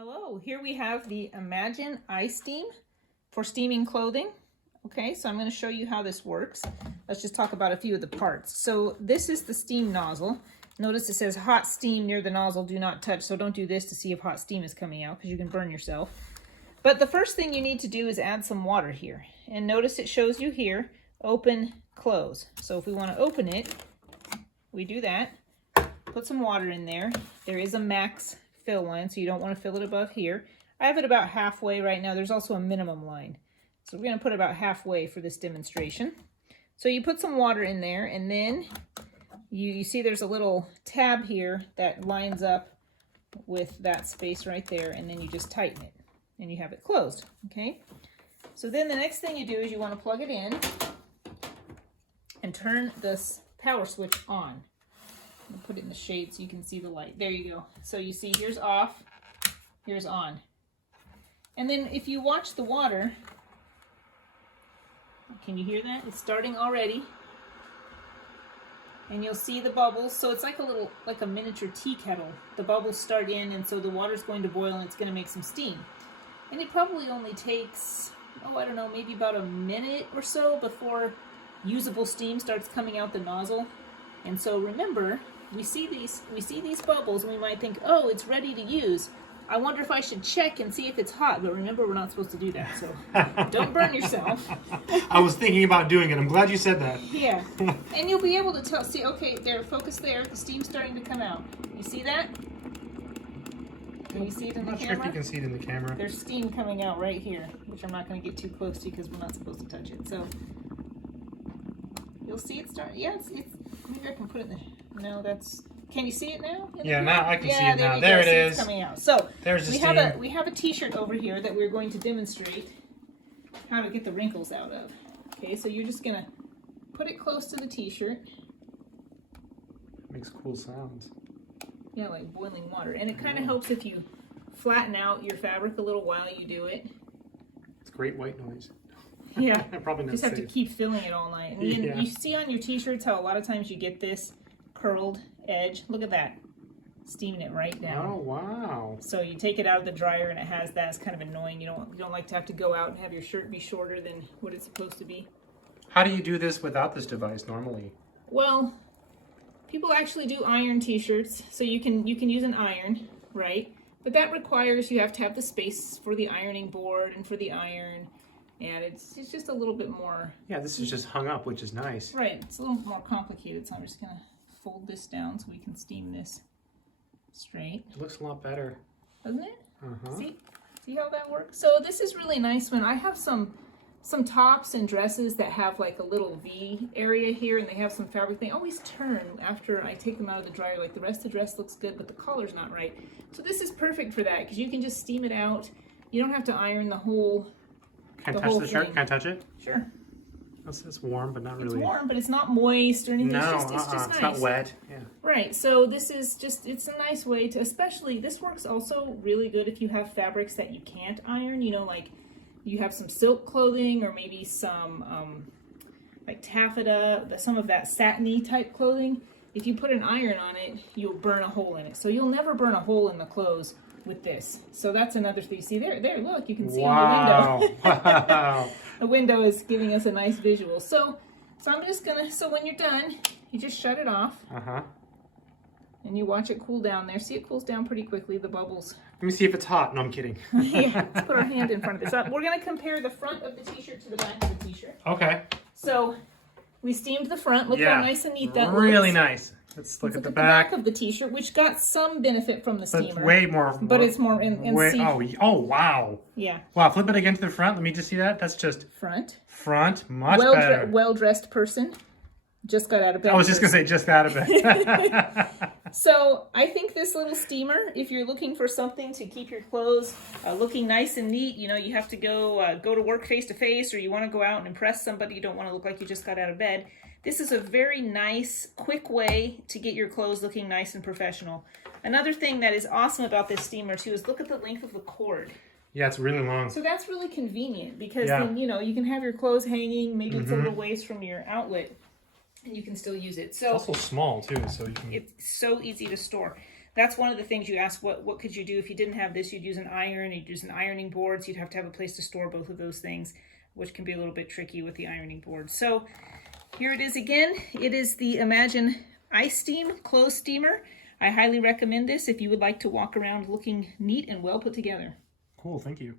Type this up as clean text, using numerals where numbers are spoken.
Hello, here we have the Imagine iSteam for steaming clothing. Okay, so I'm going to show you how this works. Let's just talk about a few of the parts. So this is the steam nozzle. Notice it says hot steam near the nozzle, do not touch. So don't do this to see if hot steam is coming out because you can burn yourself. But the first thing you need to do is add some water here. And notice it shows you here, open, close. So if we want to open it, we do that. Put some water in there. There is a max fill line, so you don't want to fill it above here. I have it about halfway right now. There's also a minimum line. So we're going to put it about halfway for this demonstration. So you put some water in there, and then you see there's a little tab here that lines up with that space right there, and then you just tighten it, and you have it closed, okay? So then the next thing you do is you want to plug it in and turn this power switch on. I'll put it in the shade so you can see the light. There you go. So you see here's off, here's on. And then if you watch the water, can you hear that? It's starting already. And you'll see the bubbles. So it's like a miniature tea kettle. The bubbles start in, and so the water's going to boil and it's going to make some steam. And it probably only takes, I don't know, maybe about a minute or so before usable steam starts coming out the nozzle. And so remember, we see these bubbles and we might think, oh, it's ready to use. I wonder if I should check and see if it's hot. But remember, we're not supposed to do that, so don't burn yourself. I was thinking about doing it. I'm glad you said that. Yeah, and you'll be able to tell. See, okay, there, focus there. The steam's starting to come out. You see that? Can you see it in the camera? I'm not sure if you can see it in the camera. There's steam coming out right here, which I'm not going to get too close to because we're not supposed to touch it. So you'll see it start. Yeah, it's maybe I can put it in the, no, that's, can you see it now? Yeah, now I can see it now. There it is. It's coming out. So there's the steam. We have a t-shirt over here that we're going to demonstrate how to get the wrinkles out of. Okay, so you're just gonna put it close to the t-shirt. Makes cool sounds. Yeah, like boiling water. And it kind of helps if you flatten out your fabric a little while you do it. It's great white noise. Yeah, probably not just have to safe. keep filling it all night. And you see on your t-shirts how a lot of times you get this curled edge. Look at that. Steaming it right down. Oh, wow. So you take it out of the dryer and it has that. It's kind of annoying. You don't like to have to go out and have your shirt be shorter than what it's supposed to be. How do you do this without this device normally? Well, people actually do iron t-shirts, so you can use an iron, right? But that requires you have to have the space for the ironing board and for the iron. And it's just a little bit more... Yeah, this is just hung up, which is nice. Right, it's a little more complicated, so I'm just going to fold this down so we can steam this straight. It looks a lot better. Doesn't it? Uh-huh. See how that works? So this is really nice when I have some tops and dresses that have like a little V area here and they have some fabric. They always turn after I take them out of the dryer. Like the rest of the dress looks good, but the collar's not right. So this is perfect for that because you can just steam it out. You don't have to iron the whole... Can I touch the shirt? Can I touch it? Sure. It's warm, but not really. It's warm, but it's not moist or anything. No, it's just nice. It's not wet. Yeah. Right. So this is just, it's a nice way to, especially, this works also really good if you have fabrics that you can't iron. You know, like you have some silk clothing or maybe some like taffeta, some of that satiny type clothing. If you put an iron on it, you'll burn a hole in it. So you'll never burn a hole in the clothes with this. So that's another thing. See there, look, you can see on the window. Wow. The window is giving us a nice visual. So I'm just gonna, so when you're done, you just shut it off. Uh-huh. And you watch it cool down there. See, it cools down pretty quickly, the bubbles. Let me see if it's hot. No, I'm kidding. Yeah, let's put our hand in front of this. We're gonna compare the front of the t-shirt to the back of the t-shirt. Okay. So we steamed the front. Look how nice and neat that looks. Really nice. Let's look at the back. Of the t-shirt, which got some benefit from the steamer. But way more. But it's more in oh, wow. Yeah. Wow, flip it again to the front. Let me just see that. That's just... Front. Much better. Well-dressed person. Just got out of bed. I was just going to say just out of bed. So I think this little steamer, if you're looking for something to keep your clothes looking nice and neat, you know, you have to go to work face-to-face or you want to go out and impress somebody, you don't want to look like you just got out of bed. This is a very nice, quick way to get your clothes looking nice and professional. Another thing that is awesome about this steamer, too, is look at the length of the cord. Yeah, it's really long. So that's really convenient because then, you know, you can have your clothes hanging, maybe it's a little ways from your outlet, and you can still use it. So it's also small, too, so you can... It's so easy to store. that's one of the things you asked, what could you do if you didn't have this? You'd use an iron, you'd use an ironing board, so you'd have to have a place to store both of those things, which can be a little bit tricky with the ironing board. So here it is again. It is the Imagine iSteam clothes steamer. I highly recommend this if you would like to walk around looking neat and well put together. Cool, thank you.